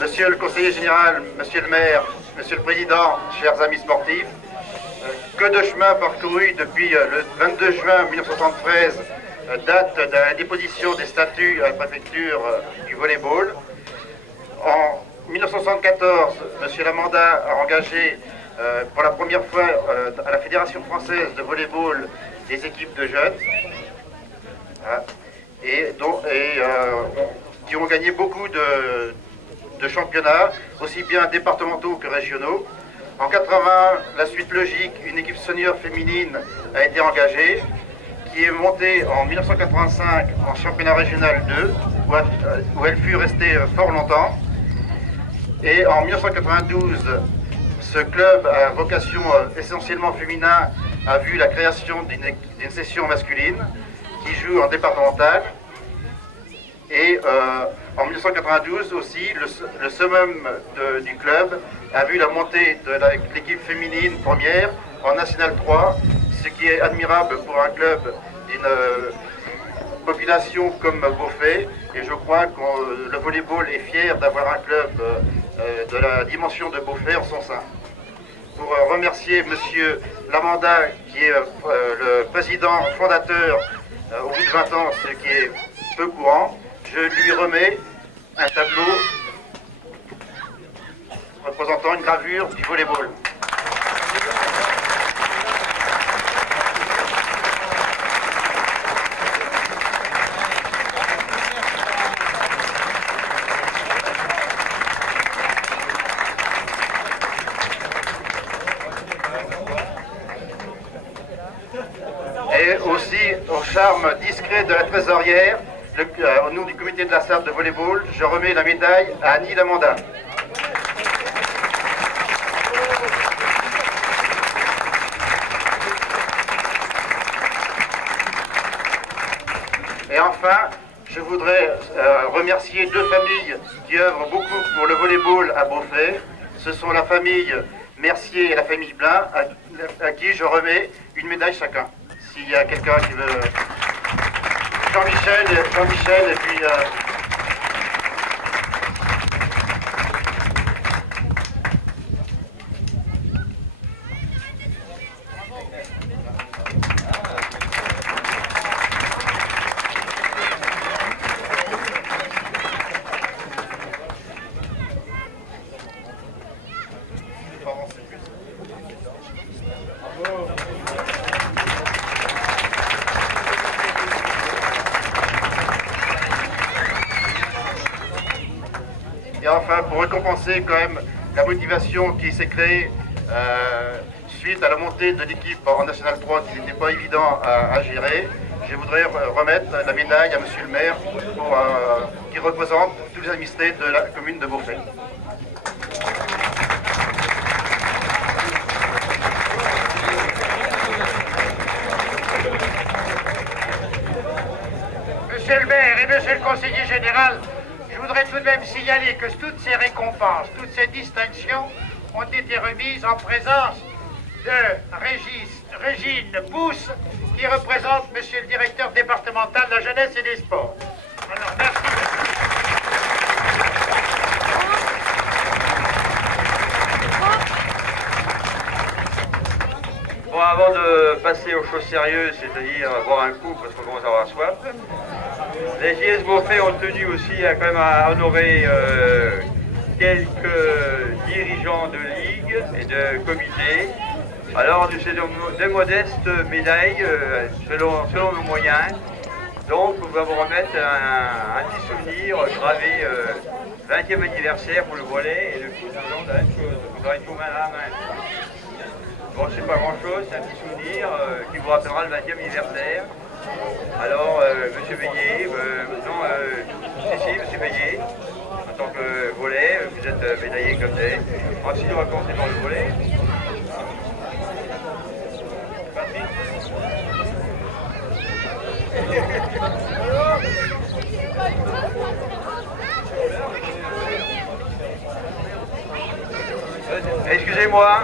Monsieur le conseiller général, monsieur le maire, monsieur le président, chers amis sportifs, que de chemin parcouru depuis le 22 juin 1973, date de la déposition des statuts à la préfecture du volleyball. En 1974, monsieur Lamanda a engagé pour la première fois à la Fédération française de volleyball des équipes de jeunes qui ont gagné beaucoup de championnats, aussi bien départementaux que régionaux. En 80, la suite logique, une équipe senior féminine a été engagée, qui est montée en 1985 en championnat régional 2, où elle fut restée fort longtemps. Et en 1992, ce club à vocation essentiellement féminin a vu la création d'une session masculine qui joue en départemental. Et en 1992 aussi, le summum du club a vu la montée de l'équipe féminine première en National 3, ce qui est admirable pour un club d'une population comme Beauvais. Et je crois que le volleyball est fier d'avoir un club de la dimension de Beauvais en son sein. Pour remercier monsieur Lamanda, qui est le président fondateur au bout de 20 ans, ce qui est peu courant, je lui remets un tableau représentant une gravure du volleyball. Et aussi au charme discret de la trésorière, au nom du comité de la Sarthe de volleyball, je remets la médaille à Annie Lamanda. Et enfin, je voudrais remercier deux familles qui œuvrent beaucoup pour le volleyball à Beauvais. Ce sont la famille Mercier et la famille Blin, à qui je remets une médaille chacun. S'il y a quelqu'un qui veut... Jean-Michel et puis... Et enfin, pour récompenser quand même la motivation qui s'est créée suite à la montée de l'équipe en National 3 qui n'était pas évident à gérer, je voudrais remettre la médaille à monsieur le maire qui représente tous les administrés de la commune de Beauvais. Monsieur le maire et monsieur le conseiller général, je voudrais tout de même signaler que toutes ces récompenses, toutes ces distinctions ont été remises en présence de Régine Pousse, qui représente monsieur le directeur départemental de la jeunesse et des sports. Alors, merci. Bon, avant de passer aux choses sérieuses, c'est-à-dire boire un coup parce qu'on commence à avoir soif, les JS Beauvais ont tenu aussi à, quand même, à honorer quelques dirigeants de ligue et de comités. Alors nous cédons de modestes médailles selon nos moyens. Donc nous allons remettre un petit souvenir gravé 20e anniversaire pour le volley et le coup nous avons la même chose. On va être main à la main. Bon, c'est pas grand chose, c'est un petit souvenir qui vous rappellera le 20e anniversaire. Alors, monsieur Veillé, monsieur Veillé, en tant que volley, vous êtes médaillé comme tel. Ensuite, on va commencer par le volley. Patrick. Excusez-moi.